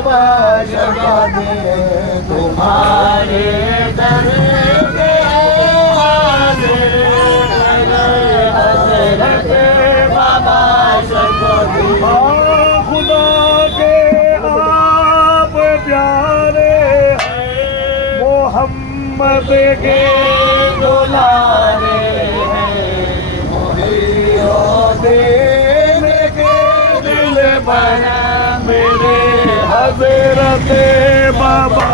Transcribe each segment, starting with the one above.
बाबा शफा दे तुम्हारे दर में हाजिर हजरत बाबा शफा दे खुदा के आप प्यारे हैं मोहम्मद के दुलारे मेरे हज़रत बाबा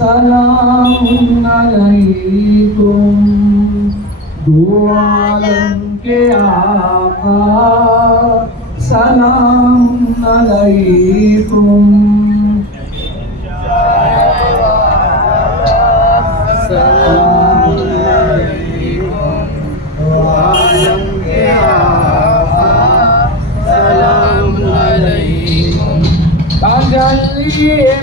सलाम अलैकुम दो आलम के आका सलाम अलैकुम सलाम अलैकुम दो आलम के आका सलाम अलैकुम तजल्लिए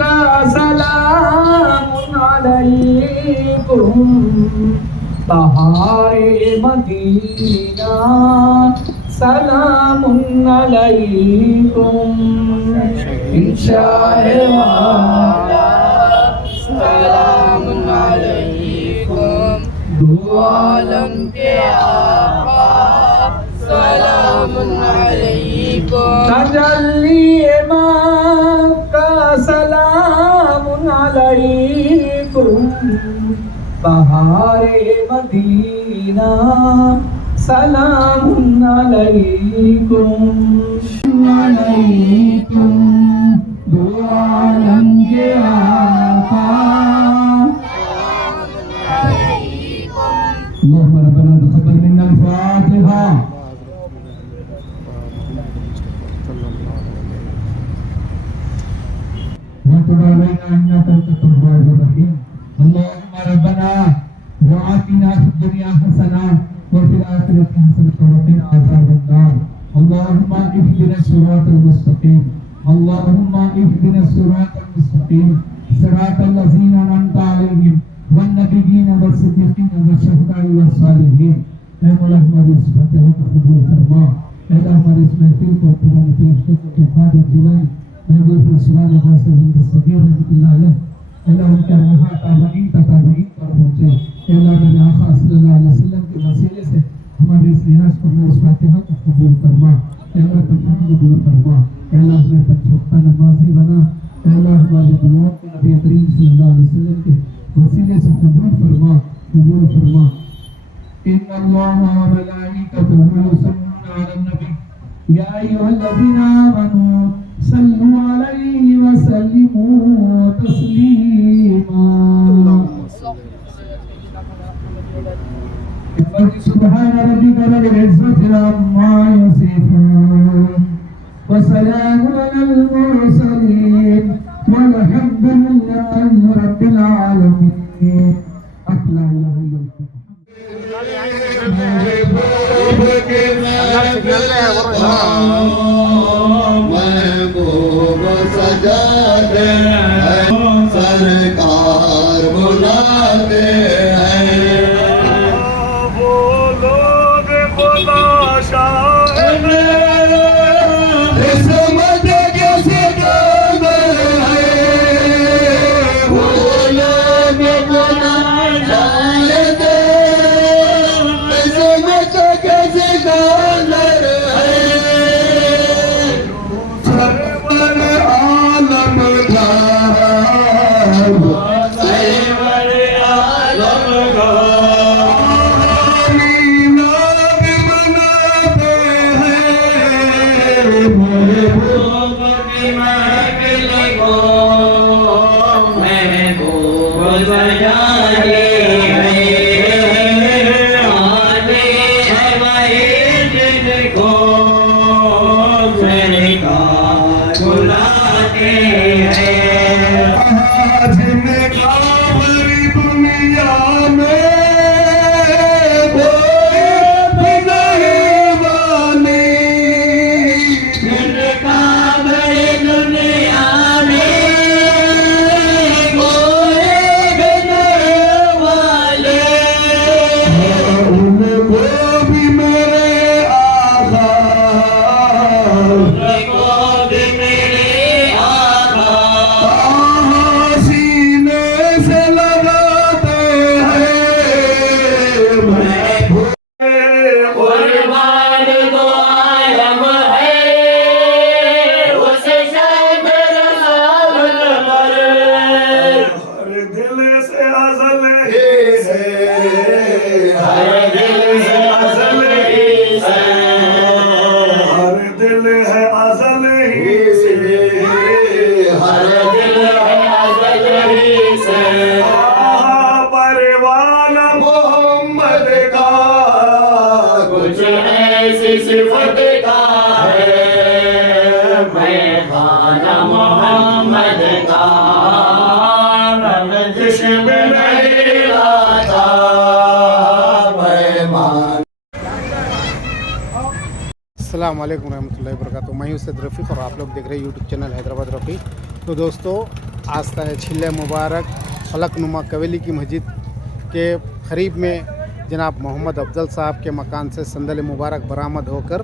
का सलाम अलैकुम बहारे मदीना सलाम अलैकुम इंशाए वाला सलाम अलैकुम दो आलम के आका सलाम अलैकुम तजल्लिए का सलाम अलैकुम बहारे मदीना सलाम अलैकुम अलैकुम दो आलम के आका اللهم ربنا تقبل منا الفاتحة وتب علينا انك انت التواب الرحيم اللهم ربنا وآتنا في الدنيا حسنة وفي الآخرة حسنة وقنا عذاب النار اللهم اهدنا الصراط المستقيم اللهم اهدنا الصراط المستقيم صراط الذين أنعمت عليهم والنبيين والصديقين والشهداء والصالحين اے مولا ہماری اس فاتحہ کو قبول فرما اے اللہ ہماری اس محفل کو قرآن پیش کے قادر جلال محبوب رسول اللہ صلی اللہ علیہ اے اللہ ان کے روحہ تابعین تابعین پر پہنچے اے اللہ میرے آقا صلی اللہ علیہ وسلم کے وسیلے سے ہمارے اس ریاض کو اس فاتحہ کو قبول فرما اے اللہ پنجاب کو دور فرما اے اللہ ہمیں پنجوقتہ نمازی بنا اے اللہ ہمارے دلوں کو نبی کریم صلی اللہ علیہ وسلم کے وسیلے سے قبول فرما ان اللہ وملائکتہ یصلون علی النبی یا ایھا الذین آمنوا صلوا علیہ وسلموا تسلیما سبحان ربک رب العزة عما یصفون وسلام علی المرسلین والحمد لله رب العالمين لا اله الا محبوب سجا دے سرکار بلا دے وہ لوگ بلا شاہد Go! बुलाते हैं। आज में काबरी दुनिया में कोई भी नहीं मानी। जिनका बड़े दुनिया में कोई भी नहीं वाले, उनको भी मेरे आका उनको भी मेरे आका सीने से लगाते हैं। मैं कुर्बान दो आलम है, उस शब रसूल पर। हर दिल से अज़ल ही से, हर दिल से अज़ल ही से, हर दिल है अज़ल ही से, हर दिल है अज़ल ही से। परवाना मोहम्मद का कुछ ऐसी सिफत का है, मैं खाना मोहम्मद का जिस्म नहीं लाता पैमान। अस्सलाम वालेकुम रहमतुल्लाहि वबरकातुहू। मैं हूं सैयद रफ़ीक और आप लोग देख रहे हैं यूट्यूब चैनल हैदराबाद रफ़ीक। तो दोस्तों, आस्तान छिल्ले मुबारक फलकनुमा कवेली की मस्जिद के करीब में जनाब मोहम्मद अफजल साहब के मकान से संदल मुबारक बरामद होकर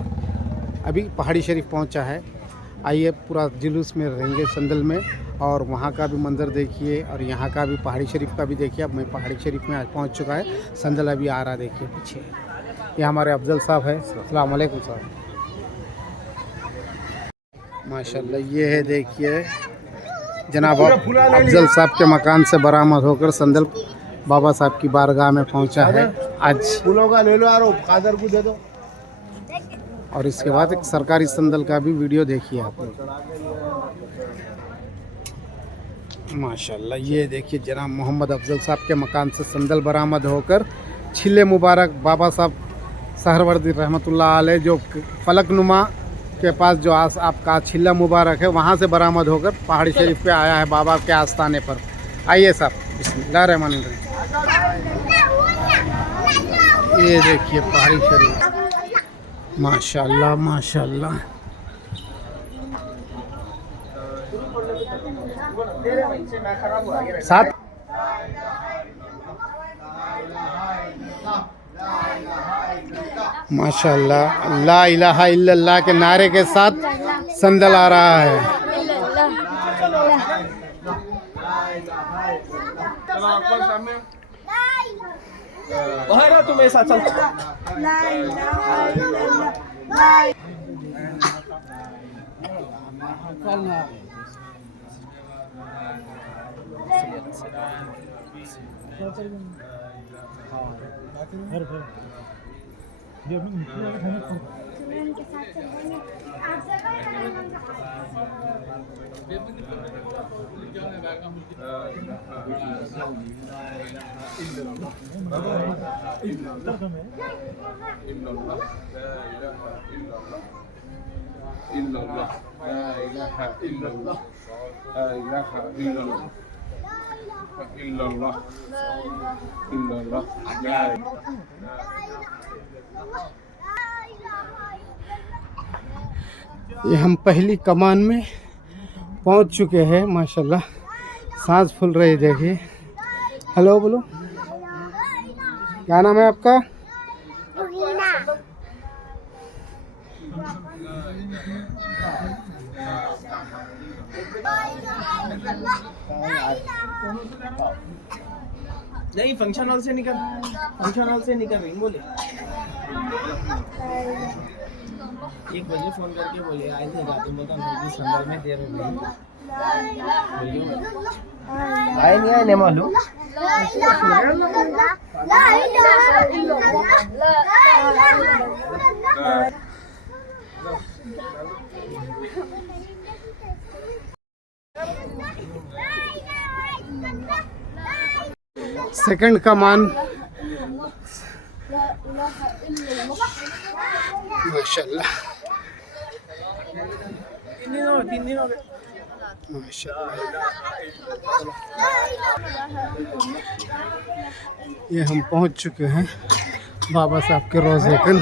अभी पहाड़ी शरीफ पहुंचा है। आइए पूरा जुलूस में रहेंगे संदल में और वहाँ का भी मंज़र देखिए और यहाँ का भी पहाड़ी शरीफ का भी देखिए। अब मैं पहाड़ी शरीफ में आज पहुँच चुका है, संदल अभी आ रहा, देखिए पीछे। ये हमारे अफजल साहब है। अस्सलाम वालेकुम साहब। माशाल्लाह, ये है देखिए जनाब अफजल साहब के मकान से बरामद होकर संदल बाबा साहब की बारगाह में पहुंचा है आज। फूलों का ले लो यार, कादर को दे दो। और इसके बाद एक सरकारी संदल का भी वीडियो देखिए आप लोग। माशाल्लाह, ये देखिए जनाब मोहम्मद अफजल साहब के मकान से संदल बरामद होकर छिल्ले मुबारक बाबा साहब सहरवर्दी रहमतुल्लाह अलैह जो फलकनुमा के पास जो आपका छिल्ला मुबारक है वहाँ से बरामद होकर पहाड़ी शरीफ पे आया है बाबा के आस्थाने पर। आइए साहब, बिस्मिल्लाहिर्रहमानिर्रहीम। ये देखिए पहाड़ी शरीफ, माशाल्लाह माशाल्लाह। साथ माशाल्लाह ला इलाहा इल्लल्लाह के नारे के साथ संदल आ रहा है। तुम ऐसा चल। ये हम पहली कमान में पहुंच चुके हैं। माशाल्लाह, सांस फूल रही देखिए। हेलो बोलो, क्या नाम है आपका? नहीं, फंक्शन हॉल से निकल, फंक्शन हॉल से निकल रही बोले। 1 बजे फोन करके बोले आए थे जाते बोलता मेरी संदल में देर हो गई। आए नहीं आए नहीं मालूम। सेकंड कमान माशाल्लाह। ये हम पहुंच चुके हैं बाबा साहब के रोज़े कन।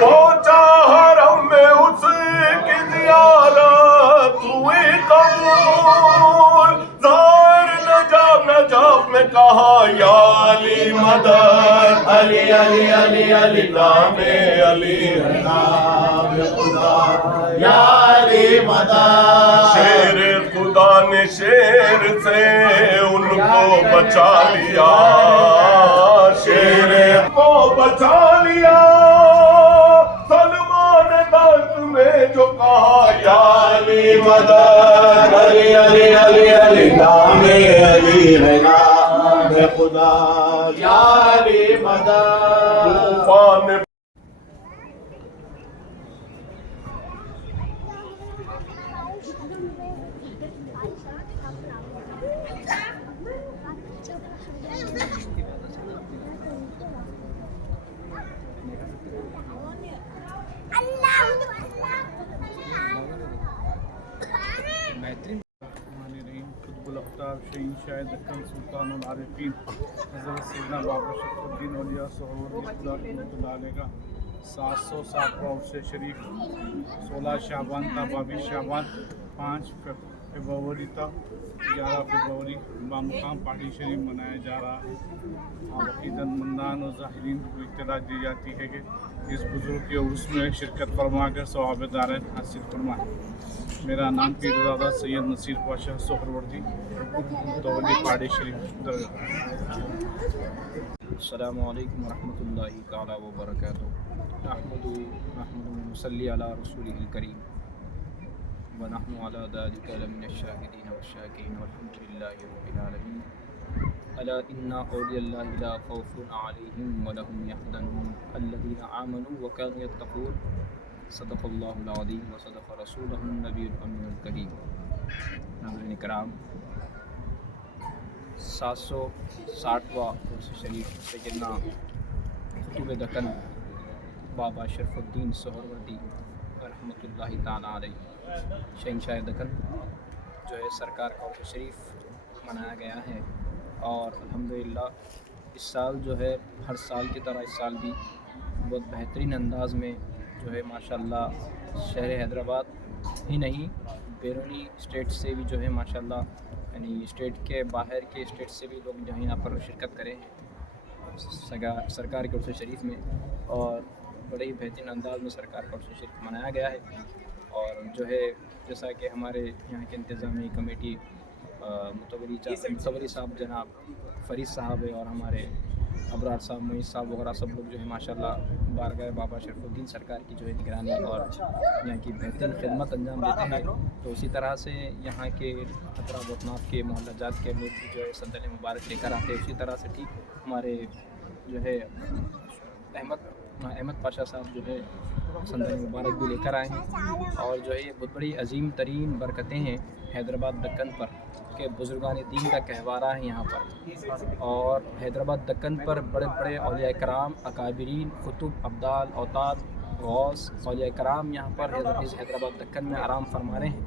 पहुंचा हरम में उसकी जियारत हुई कबूल। ज़ाहिर नजाब में कहा या अली मदद, अली अली अली अली नामे अली नाम खुदा, या अली मदद। शेर खुदा ने शेर से उनको बचा लिया, शेर को बचा लिया। सलमान दर्द में जो कहा या अली मदद, अली अली अली अली नामे अली है नाम खुदा, या अली मदद। तूफान शहीद शायद दक्कन सुल्तानुल आरिफीन हज़रत सैयदना बाबा शरफुद्दीन औलिया सोहरवर्दी का 707वां उर्स शरीफ 16 शाबान था, 22 शाबान, 5 फरवरी था, 11 फरवरी बामुकाम पहाड़ी शरीफ मनाया जा रहा है। और अक़ीदतमंदान और ज़ाहिरीन को इत्तला दी जाती है कि इस बुज़ुर्ग के उर्स में शिरकत फरमा कर सवाब दारैन हासिल फरमाएँ। मेरा नाम पीरज़ादा सैयद नसीर पाशा सोहरवर्दी तौली पहाड़ी शरीफ दरगाह। अस्सलामु अलैकुम वरहमतुल्लाहि तआला व बरकातुहू। नहमदु नसल्ली अला रसूलिहिल करीम व नहनु अला ज़ालिका लमिनश शाहिदीन वश्शाकिरीन वल्हम्दुलिल्लाहि रब्बिल आलमीन। अला इन्ना औलियल्लाहि ला खौफुन अलैहिम व लहुम यहज़नून अल्लज़ीना आमनू व कानू यत्तक़ून। सदक़ल्लाहुल अज़ीम व सदक़ रसूलुहुन नबियुल अम्मीयुल करीम। नाज़रीन किराम, 760वां उर्स शरीफ सैयदना कुतुब दक्कन बाबा शरफुद्दीन सोहरवर्दी रहमतुल्लाहि ताला अलैह शहंशाह दक्कन जो है सरकार का उर्स शरीफ मनाया गया है। और अल्हम्दुलिल्लाह इस साल जो है हर साल की तरह इस साल भी बहुत बेहतरीन अंदाज़ में जो है माशाल्लाह शहर हैदराबाद ही नहीं बैरूनी स्टेट से भी जो है माशाल्लाह यानी स्टेट के बाहर के स्टेट से भी लोग जो है यहाँ पर शिरकत करें हैं सरकार के उर्स शरीफ में। और बड़े ही बेहतरीन अंदाज में सरकार का उर्स शरीफ मनाया गया है। और जो है जैसा कि हमारे यहाँ के इंतज़ामी कमेटी मुतवली साहब जनाब फरीद साहब है और हमारे अबरार साहब मुईज़ साहब वगैरह सब लोग जो है माशाल्लाह बारगाह बाबा शरफुद्दीन सरकार की जो है निगरानी और यहाँ की बेहतरीन खिदमत अंजाम देते हैं। तो उसी तरह से यहाँ के अतराब अतनाफ के मोहल्ला जात के लोग भी जो है संदल मुबारक लेकर आते हैं। उसी तरह से ठीक हमारे जो है अहमद पाशा साहब जो है संदल मुबारक भी लेकर आए हैं। और जो है ये बहुत बड़ी अजीम तरीन बरकतें हैं हैदराबाद दक्कन पर के बुज़ुर्गान दीन का कहवारा है यहाँ पर। और हैदराबाद दक्कन पर बड़े बड़े औलिया कराम अकाबिरीन कुतुब अब्दाल औताद गौस औलिया कराम यहाँ पर इस हैदराबाद दक्कन में आराम फरमा रहे हैं।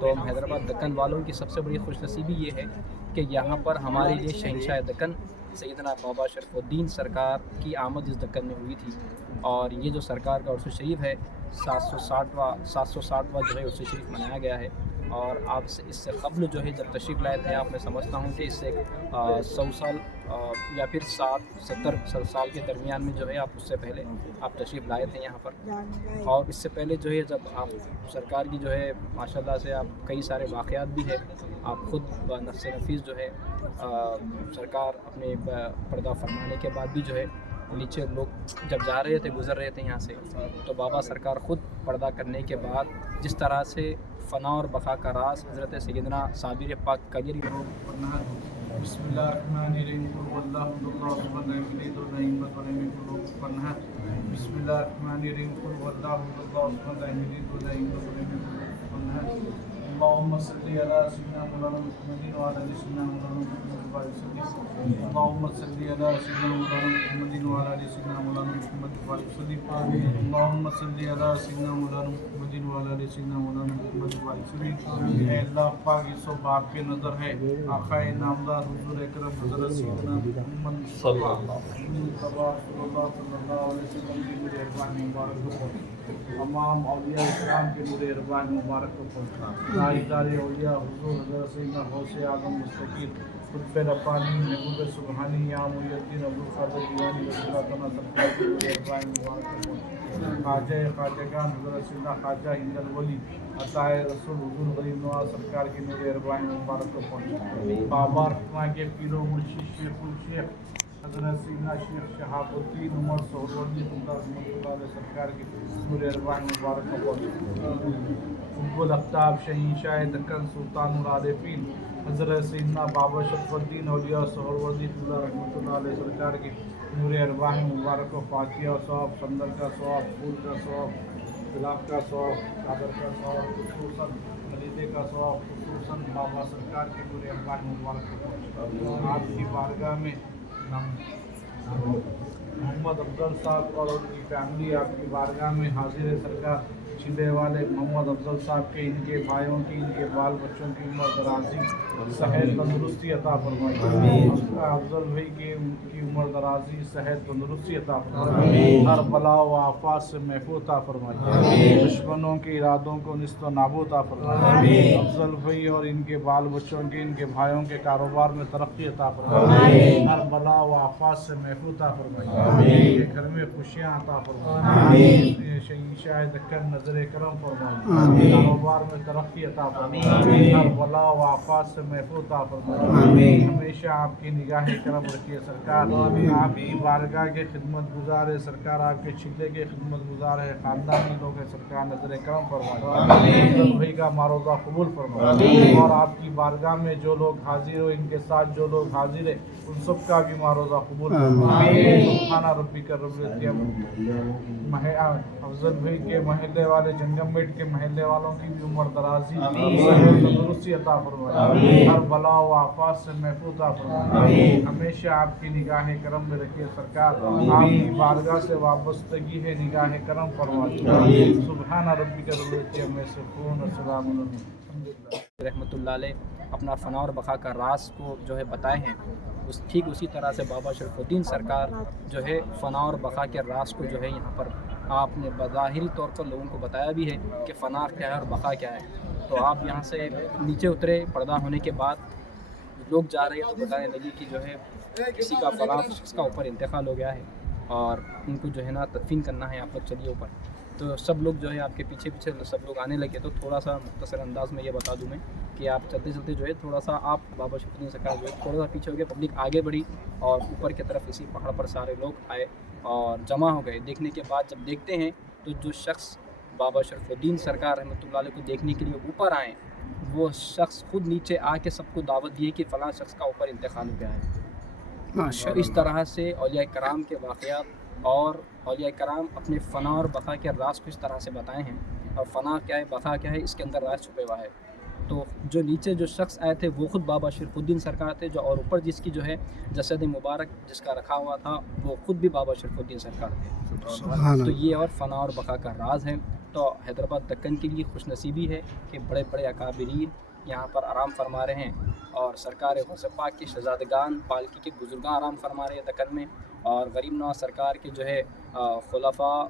तो हम हैदराबाद दक्कन वालों की सबसे बड़ी खुशनसीबी ये है कि यहाँ पर हमारे लिए शहंशाह दक्कन सैयदना बाबा शरफुद्दीन सरकार की आमद इस दक्कन में हुई थी। और ये जो सरकार का उर्स शरीफ है 760वां जो है उर्स शरीफ मनाया गया है। और आप इससे कब्ल जो है जब तशरीफ़ लाए थे आप मैं समझता हूँ कि इससे 100 साल या फिर 60-70 साल के दरमियान में जो है आप उससे पहले आप तशरीफ़ लाए थे यहाँ पर। और इससे पहले जो है जब आप सरकार की जो है माशाल्लाह से आप कई सारे वाक़यात भी है आप ख़ुद नफ्स नफीस जो है सरकार अपने पर्दा फरमाने के बाद भी जो है नीचे लोग जब जा रहे थे, गुज़र रहे थे यहाँ से, तो बाबा सरकार ख़ुद पर्दा करने के बाद जिस तरह से फ़ना और बक़ा का राज हज़रत सैयदना साबिर पाक कदीर बिस्मिल्लाहिर्रहमानिर्रहीम اللهم صل على سيدنا مولانا محمد وعلى ال سيدنا مولانا محمد اللهم صل على سيدنا مولانا محمد وعلى ال سيدنا مولانا محمد اللهم صل على سيدنا مولانا محمد وعلى ال سيدنا مولانا محمد اے اللہ پاک اس و باپ کے نظر ہے آقا نامدار حضور اکرم حضرت سیدنا محمد صلی اللہ علیہ وسلم کی مہربانی مبارک ہو تمام اولیاء کرام کے نور اربان مبارک کو تاجدار اولیاء حضور حضرت سیدنا غوث اعظم مستقیم قطب ربانی محبوب سبحانی یا محی الدین ابوالقادر جیلانی رضی اللہ تعالیٰ سرکار کے نور اربان مبارک کو خواجہ خواجگان حضرت سیدنا خواجہ ہند الولی عطائے رسول حضور غریب نواز سرکار کے نور اربان مبارک کو پہنچا بابا رحمہ کے پیر و مرشد شیخ الشیخ حضرت سیدنا شیخ شہاب الدین عمر سہروردی رحمۃ اللہ علیہ سرکار کی نور ارواح مبارک کو پہنچا قطب الاقطاب شہنشاہ دکن سلطان العارفین حضرت سیدنا بابا شرف الدین اولیاء سہروردی رحمۃ اللہ علیہ سرکار کی نور ارواح مبارک کو فاتحہ و ثواب، صندل کا ثواب، پھول کا ثواب، گلاب کا ثواب، چادر کا ثواب، خصوصاً ملیدے کا ثواب، خصوصاً بابا سرکار کی نور ارواح مبارک کو پہنچا آپ کی بارگاہ میں محمد افضل صاحب اور ان کی فیملی آپ کی بارگاہ میں حاضر ہے سرکار چلے والے محمد افضل صاحب کے ان کے بھائیوں کی ان کے بال بچوں کی عمر درازی صحت تندرستی عطا فرمائے افضل بھائی کی عمر درازی صحت تندرستی عطا فرمائے ہر بلا و آفات سے محفوظ عطا فرمائے دشمنوں کے ارادوں کو نست و نابود عطا فرمائے افضل بھائی اور ان کے بال بچوں کے ان کے بھائیوں کے کاروبار میں ترقی عطا فرمائے ہر بلا و آفات سے محفوظ عطا فرمائے ان کے گھر میں خوشیاں عطا فرمائے شہنشاہ دکن نظر کرم فرمائے کاروبار میں ترقی عطا فرمائے ہر بلا و آفات سے محفوظ عطا فرمائے ہمیشہ آپ کی نگاہ کرم رکھیے سرکار آپ کی بارگاہ کے خدمت گزار ہے سرکار آپ کے چلے کے خدمت گزار ہے خاندانی لوگ ہیں سرکار نظر کرم فرمائے بھائی کا معروضہ قبول فرمائے اور آپ کی بارگاہ میں جو لوگ حاضر ہو ان کے ساتھ جو لوگ حاضر ہیں ان سب کا بھی معروضہ قبول فرمائے سبحان ربک رب العزت افضل بھائی کے محلے والے جنگم بیٹ کے محلے والوں کی بھی عمر درازی صحت تندرستی عطا فرمائے ہر بلا و آفات سے محفوظ عطا فرمائے ہمیشہ آپ کی نگاہ کرم میں رکھیے سرکار آپ کی بارگاہ سے وابستگی ہے نگاہ کرم فرمائے سبحان ربک رب العزت عما یصفون وسلام علی المرسلین رحمۃ اللہ علیہ اپنا فنا اور بقا کا راز کو جو ہے بتائے ہیں ٹھیک اسی طرح سے بابا شرف الدین سرکار جو ہے فنا اور بقا کے راز کو جو ہے یہاں پر آپ نے بظاہری طور پر لوگوں کو بتایا بھی ہے کہ فنا کیا ہے اور بقا کیا ہے. تو آپ یہاں سے نیچے اترے پردہ ہونے کے بعد لوگ جا رہے ہیں تو بتانے لگی کہ جو ہے کسی کا فلاں شخص کا اوپر انتقال ہو گیا ہے اور ان کو جو ہے نا تدفین کرنا ہے، آپ لوگ چلیے اوپر. تو سب لوگ جو ہے آپ کے پیچھے پیچھے سب لوگ آنے لگے. تو تھوڑا سا مختصر انداز میں یہ بتا دوں میں کہ آپ چلتے چلتے جو ہے تھوڑا سا آپ بابا شرف الدین سرکار جو ہے تھوڑا سا پیچھے ہو گئے، پبلک آگے بڑھی اور اوپر کی طرف اسی پہاڑ پر سارے لوگ آئے اور جمع ہو گئے. دیکھنے کے بعد جب دیکھتے ہیں تو جو شخص بابا شرف الدین سرکار رحمۃ اللہ علیہ کو دیکھنے کے لیے اوپر آئیں وہ شخص خود نیچے آ کے سب کو دعوت دیے کہ فلاں شخص کا اوپر انتقال ہو گیا ہے. اس طرح سے اولیاء کرام کے واقعات اور اولیاء کرام اپنے فنا اور بقا کے راز کو اس طرح سے بتائے ہیں. اور فنا کیا ہے، بقا کیا ہے، اس کے اندر راز چھپے ہوا ہے. تو جو نیچے جو شخص آئے تھے وہ خود بابا شرف الدین سرکار تھے، جو اور اوپر جس کی جو ہے جسد مبارک جس کا رکھا ہوا تھا وہ خود بھی بابا شرف الدین سرکار تھے. تو یہ اور فنا اور بقا کا راز ہے. تو حیدرآباد دکن کے لیے خوش نصیبی ہے کہ بڑے بڑے اکابرین یہاں پر آرام فرما رہے ہیں اور سرکار غوث پاک کے شہزادگان پالکی کے بزرگاں آرام فرما رہے ہیں دکن میں. اور غریب نواز سرکار کے جو ہے خلفاء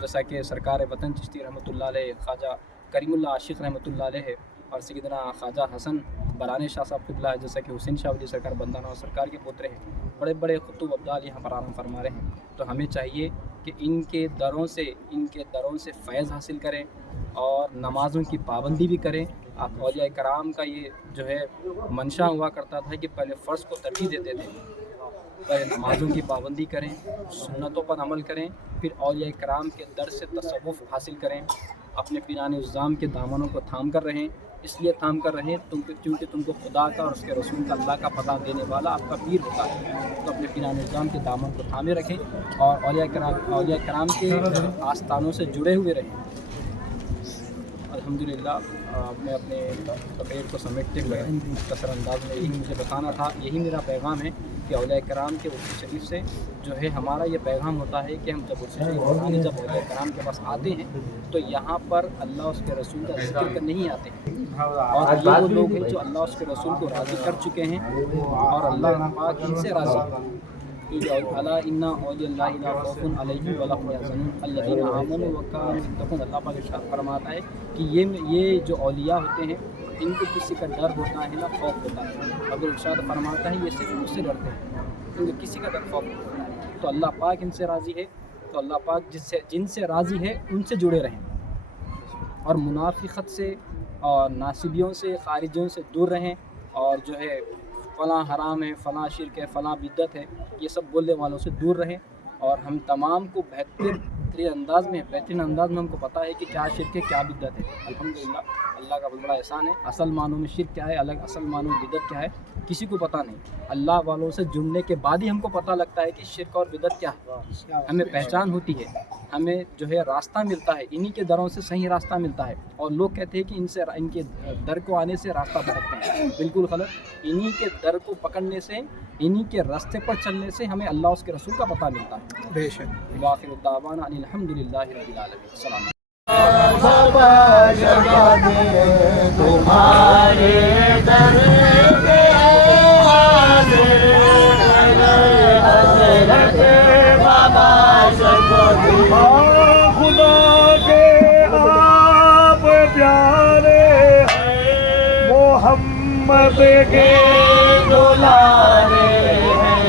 جیسا کہ سرکار وطن چشتی رحمۃ اللہ علیہ، خواجہ کریم اللہ عاشق رحمۃ اللہ علیہ اور سیدنا خواجہ حسن برانی شاہ صاحب قبلہ جیسا کہ حسین شاہ ولی سرکار بندہ نواز سرکار کے پوترے ہیں. بڑے بڑے قطب ابدال یہاں پر آرام فرما رہے ہیں. تو ہمیں چاہیے کہ ان کے دروں سے فیض حاصل کریں اور نمازوں کی پابندی بھی کریں. آپ اولیاء کرام کا یہ جو ہے منشا ہوا کرتا تھا کہ پہلے فرض کو ترجیح دیتے تھے पहले नमाज़ों की पाबंदी करें, सुन्नतों पर अमल करें, फिर औलिया कराम के दर से तसव्वुफ़ हासिल करें, अपने पिराने उज़्ज़ाम के दामनों को थाम कर रहें। इसलिए थाम कर रहें क्योंकि तुमको खुदा का और उसके रसूल का, अल्लाह का पता देने वाला आपका पीर होता है। तो अपने पिराने उज़्ज़ाम के दामन को थामे रखें और औलिया कराम के आस्थानों से जुड़े हुए रहें। अल्हम्दुलिल्लाह मैं अपने तकरीर को समेटते हुए मुख्तसर अंदाज में यही मुझे बताना था, यही मेरा पैगाम है कि औलिया कराम के उर्स शरीफ से जो है हमारा ये पैगाम होता है कि हम जब उर्स शरीफ जब औलिया कराम के पास आते हैं तो यहाँ पर अल्लाह उसके रसूल का ज़िक्र नहीं आते हैं। और ये वो लोग हैं जो अल्लाह उसके रसूल को राज़ी कर चुके हैं और अल्लाह पाक इनसे राज़ी है। अला इन्ना औलियाल्लाहि ला खौफुन अलैहिम वला हुम यहज़नून अल्लज़ीना आमनू व कानू यत्तक़ून। अल्लाह पाक इरशाद फरमाता है कि ये जो औलिया होते हैं इनको किसी का डर होता है ना खौफ होता है। अब इरशाद फरमाता है ये सिर्फ मुझसे डरते हैं, इनको किसी का डर खौफ नहीं होता है। तो अल्लाह पाक इनसे राज़ी है, तो अल्लाह पाक जिनसे राज़ी है उनसे जुड़े रहें और मुनाफिक़त से और नासिबियों से, खारिजियों से दूर रहें और जो है फ़लाँ हराम है, फ़लाँ शिरक है, फ़लाँ बिद्दत है, ये सब बोलने वालों से दूर रहें। और हम तमाम को बेहतरीन अंदाज़ में हमको पता है कि क्या शिरक है, क्या बिद्दत है। अल्हम्दुलिल्लाह अल्लाह का बहुत बड़ा एहसान है। असल मानों में शिरक क्या है, असल मानों में बिद्दत क्या है, किसी को पता नहीं। अल्लाह वालों से जुड़ने के बाद ही हमको पता लगता है कि शिरक और बिद्दत क्या है, हमें पहचान होती है, हमें जो है रास्ता मिलता है, इन्हीं के दरों से सही रास्ता मिलता है। और लोग कहते हैं कि इनके दर को आने से रास्ता भटकते हैं, बिल्कुल गलत। इन्हीं के दर को पकड़ने से, इन्हीं के रास्ते पर चलने से हमें अल्लाह उसके रसूल का पता मिलता है। बेशक। वाखिर दावाना अनिल हम्दुलिल्लाहि रब्बिल आलमीन। सलाम। तुम्हारे दर पे हाजिर हज़रत बाबा शरफ़ुद्दीन। खुदा के आप प्यारे हैं, मोहम्मद के दुलारे हैं,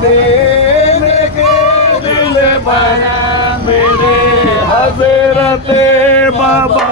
देने के दिल पर मेरे हज़रत बाबा